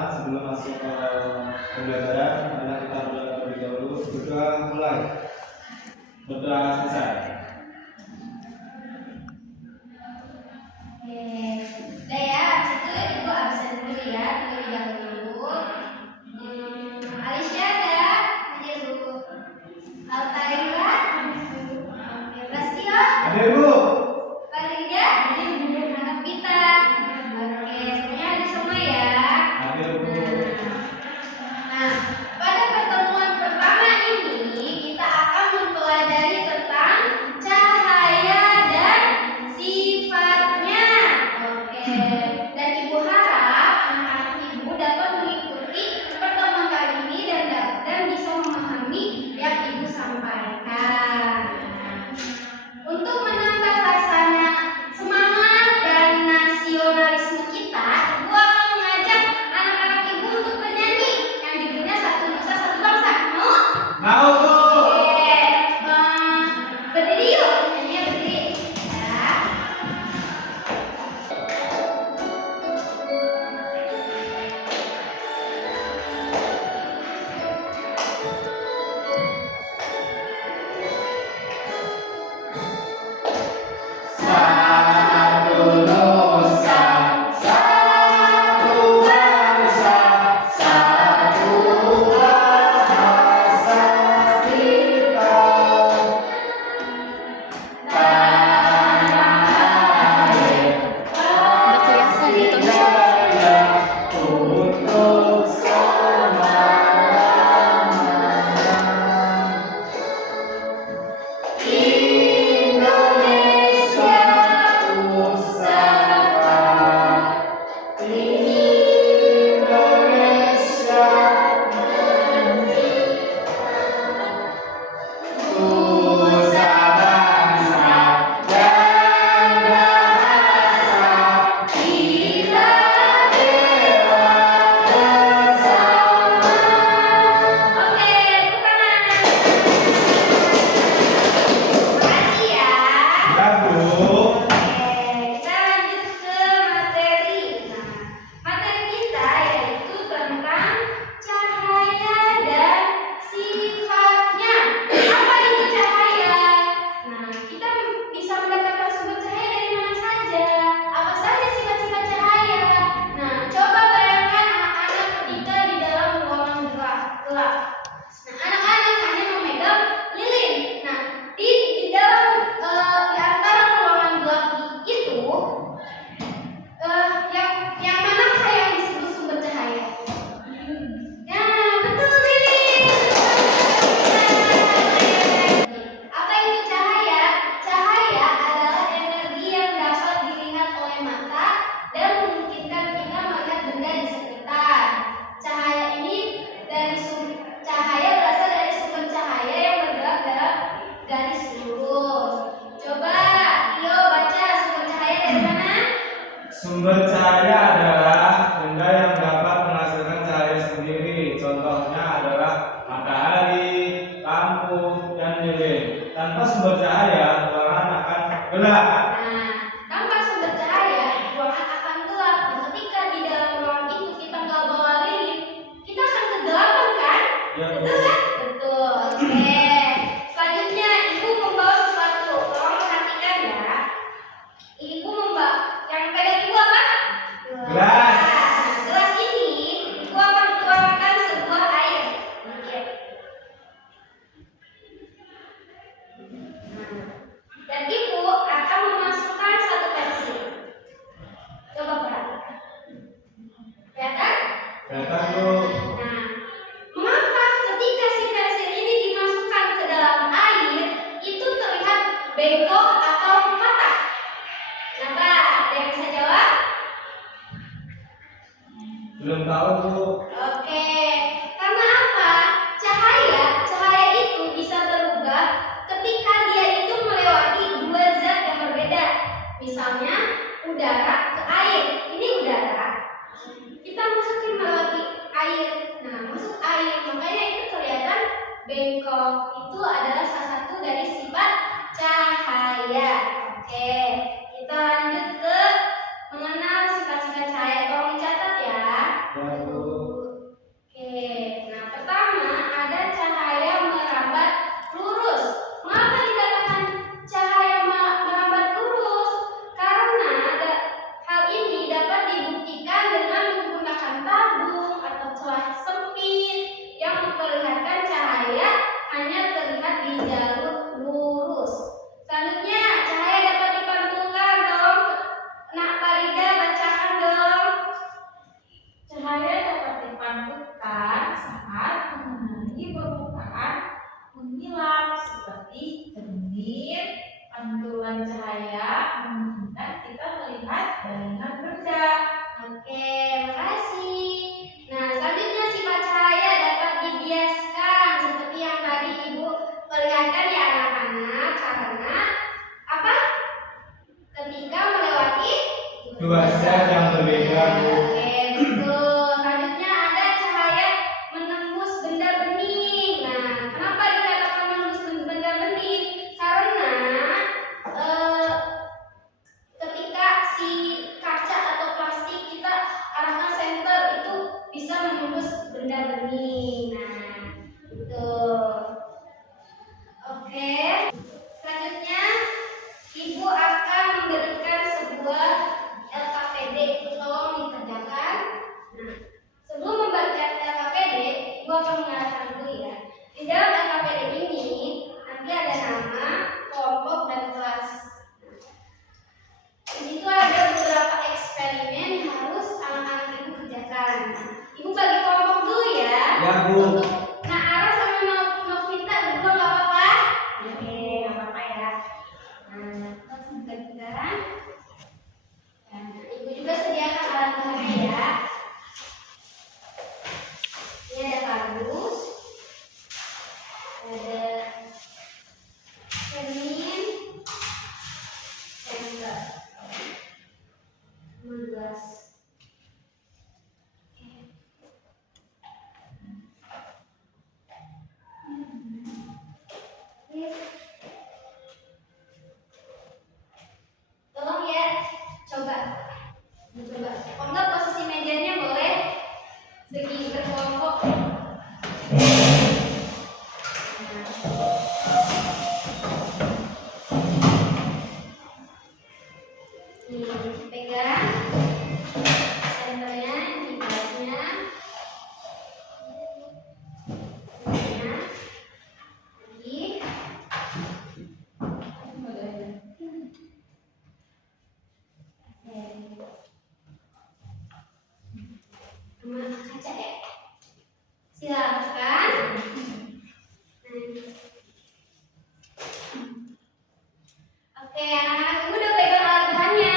teman-teman, sebelum masuk ke pembelajaran, mari kita berdoa terlebih dahulu. Berdoa mulai. Berdoa selesai. Udah ya, abis itu ibu absen dulu ya, terlebih dahulu. Alicia ada, hadir bu. Altaira, Rastio, Hadir bu. Farida, anak kita. Oke, semuanya hadir semua ya. Hadir bu. Nah, pada pertemuan pertama ini kita akan mempelajari tentang cahaya dan sifatnya. Oke, dan ibu harap anak-anak ibu dapat mengikuti pertemuan kali ini dan bisa memahami yang ibu sampaikan. Untuk menambah rasanya semangat dan nasionalisme kita, ibu akan mengajak anak-anak ibu untuk bernyanyi yang judulnya Satu Nusa Satu Bangsa. Mau? Mau bu. Oke, berdiri yuk, nyanyinya berdiri. Ya. Satu nusa, satu bangsa, satu bahasa kita. Tanah air berjaya untuk selama-lamanya. Indonesia Pusaka, Indonesia Nusa bangsa dan bahasa kita bela bersama. Oke, tepuk tangan. Makasih ya. Ya bu. Kita lanjut ke materi. Nah, materi kita yaitu tentang cahaya dan sifatnya. Apa itu cahaya? Nah, kita bisa mendapatkan sumber cahaya dari mana saja. Apa saja sifat-sifat cahaya? Nah, coba bayangkan anak-anak ketika di dalam ruangan gelap. Nah, anak-anak hanya memegang lilin. Nah, di dalam di antara ruangan gelap itu yang manakah yang disebut sumber cahaya? Ya, betul lilin. Apa itu cahaya? Cahaya adalah energi yang dapat dilihat oleh mata dan memungkinkan kita melihat benda di sekitar. Cahaya ini cahaya berasal dari sumber cahaya yang bergerak dalam garis lurus. Coba Tio baca sumber cahaya dari mana? Sumber cahaya adalah benda yang dapat menghasilkan cahaya sendiri. Contohnya adalah matahari, lampu, dan lilin. Tanpa sumber cahaya, ruangan akan gelap. Nah, tanpa sumber cahaya, ruangan akan gelap. Dan ketika di dalam ruangan itu kita nggak bawa lilin, kita akan kegelapan kan? Ya, Bu. Betul kan? Betul. Oke. Selanjutnya, ibu membawa sesuatu. Tolong perhatikan ya. Ibu membawa yang pegang ibu apa? Gelas. Nah, gelas ini ibu akan tuangkan sebuah air. Oke. Dan ibu akan memasukkan satu pensil. Coba perhatikan. Kelihatan? Kelihatan bu. Nah, mengapa ketika si pensil ini dimasukkan ke dalam air itu terlihat bengkok atau patah? Kenapa? Ada yang bisa jawab? Belum tahu bu. Oke, karena apa? Cahaya itu bisa berubah ketika dia itu melewati dua zat yang berbeda. Misalnya udara ke air. Ini udara. Kita masukin melewati air. Nah, masuk air, makanya itu kelihatan bengkok. Itu adalah salah satu dari sifat cahaya. Oke, kita lanjut ke mengenal sifat-sifat cahaya. Tolong dicatat ya. Ya bu. dua zat yang berbeda, Bu. Oke, betul. Selanjutnya ada cahaya menembus benda bening. Nah, kenapa dikatakan menembus benda bening? Karena eh, ketika si kaca atau plastik kita arahkan senter itu bisa menembus benda bening. Nah, itu. Oke. Selanjutnya, Ibu akan memberikan sebuah LKPD. Tolong dikerjakan. Nah, sebelum membagikan LKPD, Ibu akan mengarahkan dulu ya. Di dalam LKPD ini nanti ada nama, kelompok, dan kelas. Di situ ada beberapa eksperimen yang harus anak-anak Ibu kerjakan. Ibu bagi kelompok dulu ya. Ya, Bu. Nah, Ara sama Novita berdua nggak apa-apa? Oke, nggak apa-apa ya. Nah, terus sekarang, Ibu juga sediakan alat bahannya ya. Ini ada kardus, ada cermin, senter, gelas. Tolong ya, coba. Oh enggak, posisi mejanya boleh segi berkelompok. Pegang senternya, ini gelasnya. Lagi. Sama kaca ya. Silakan. Oke, anak-anak Ibu udah pegang alat bahannya?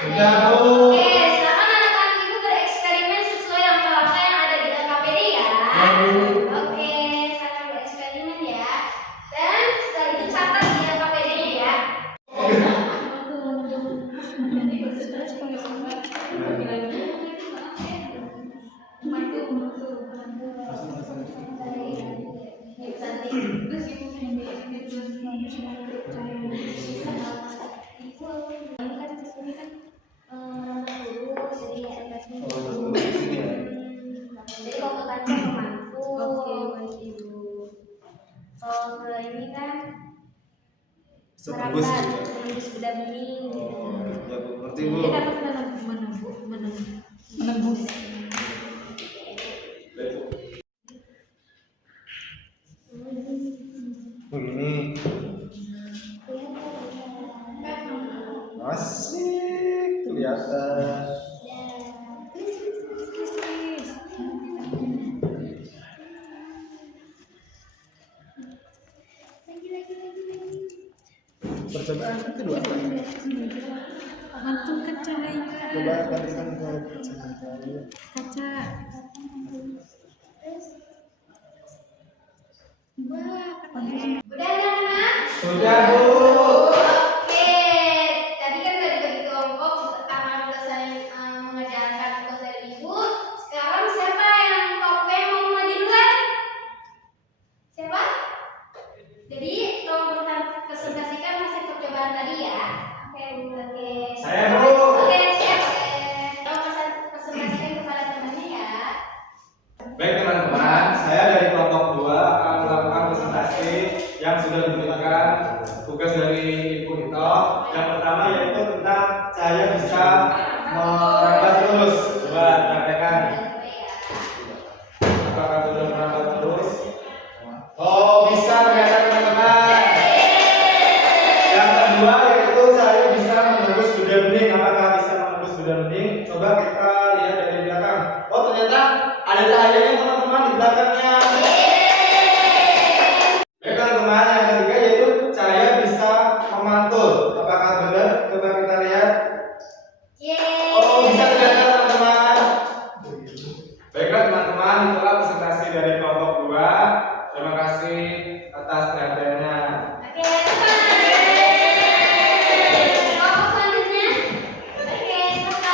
Sudah, Bu. Oke, silakan anak-anak Ibu bereksperimen sesuai langkah-langkah yang ada di LKPD ya. Ya, Bu. Oke, silakan bereksperimen ya. Dan setelah itu catat di LKPD-nya ya. Jadi kalau ke kaca memantul. Oke, Ibu. Kalau ke ini kan Setembus harapan, gitu. menembus benda bening. Oh, ya, Bu. Ngerti, Bu. Dia dapat menembus. Ini asik kelihatan. Percobaan kedua. Mantulkan cahaya Coba kalikan ke cahaya. kaca. Udah anak-anak? Sudah, Bu. Oke, tadi kan udah dibagi kelompok karena udah saya mengerjakan tugas dari Ibu. Sekarang siapa yang topeng mau maju duluan? Siapa? Jadi tolong presentasikan hasil percobaan tadi ya. Oke, Bu. Oke. Saya, Bu. Oke, siap. Tolong presentasikan kepada temannya ya. Baik teman-teman, saya dari kelompok 2 akan melakukan presentasi yang sudah diberikan tugas dari Ibu Hito. Yang pertama yaitu tentang cahaya bisa merambat terus. Coba praktekkan. Apakah sudah merambat terus? Oh, bisa ternyata teman-teman. Yang kedua yaitu cahaya bisa menembus benda bening. Apakah bisa menembus benda bening? Coba kita lihat dari belakang. Oh, ternyata ada cahayanya teman-teman di belakangnya. Baik teman-teman, yang ketiga yaitu cahaya bisa memantul. Apakah benar? Coba kita lihat. Yeay. Oh, bisa ternyata teman-teman. Baiklah teman-teman, itulah presentasi dari kelompok 2. Terima kasih atas perhatiannya. Oke, teman. Kelompok selanjutnya. Oke, silakan.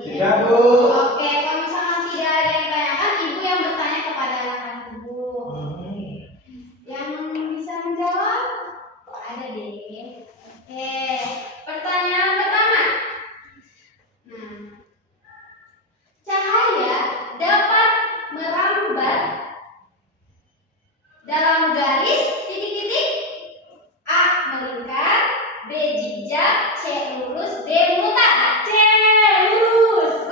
Tidak, Bu. Oke, kalau misalkan tidak ada yang ditanyakan, ibu yang bertanya kepada anak ibu. Yang bisa menjawab? Ada deh. Oke, pertanyaan pertama. Nah, cahaya dapat merambat dalam garis titik-titik. A. Melingkar, B. Zigzag, C. lurus, D. mutar. C. Lurus.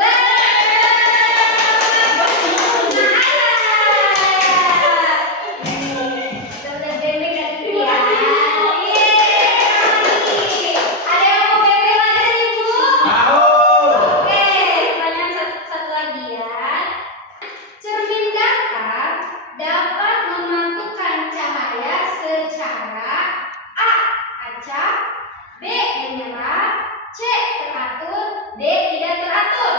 Cermin datar dapat memantulkan cahaya secara A. acak, B. menyerap, C. teratur, D. tidak teratur.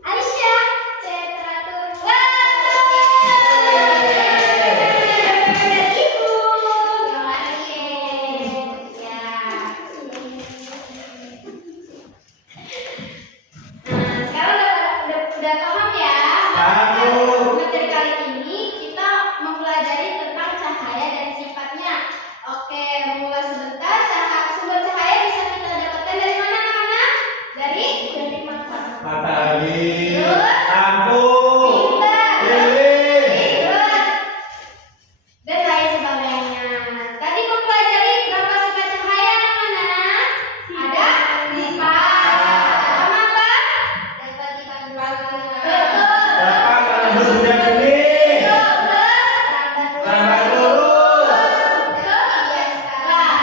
Aisyah, C. teratur. Ibu, terima kasih. Ya. Nah, sekarang udah paham ya? Tahu. Materi kali ini kita mempelajari tentang cahaya dan sifatnya. Oke, mulai sebentar. Sumber cahaya bisa kita dapatkan dari mana, anak-anak? Dari Matahari, Terus? lampu, Pintar. lilin. Good. Dan lain sebagainya. Tadi mempelajari berapa sifat cahaya, anak-anak? Ada 5. Pertama apa? Dapat dipantul. Betul. Berapa kalau bersudah ini? Lambat lurus.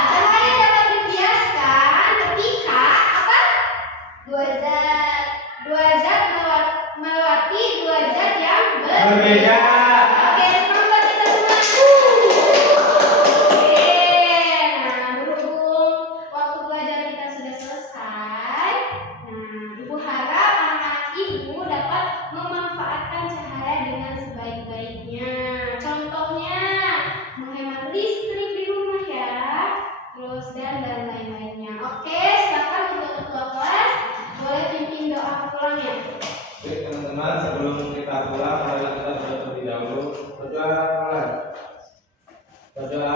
Cahaya dapat dibiaskan ketika apa? Dua zat melewati dua zat yang Berbeda. Oke, semangat kita semua. Oke, nah berhubung waktu belajar kita sudah selesai. Nah, ibu harap anak-anak ibu dapat memanfaatkan cahaya dengan sebaik-baiknya. Contohnya menghemat listrik di rumah ya. Terus dan lain-lainnya. Oke, silakan untuk ketua kelas boleh pimpin doa pulang ya. Oke, teman-teman, sebelum kita pulang, marilah kita berdoa terlebih dahulu. Berdoa, berdoa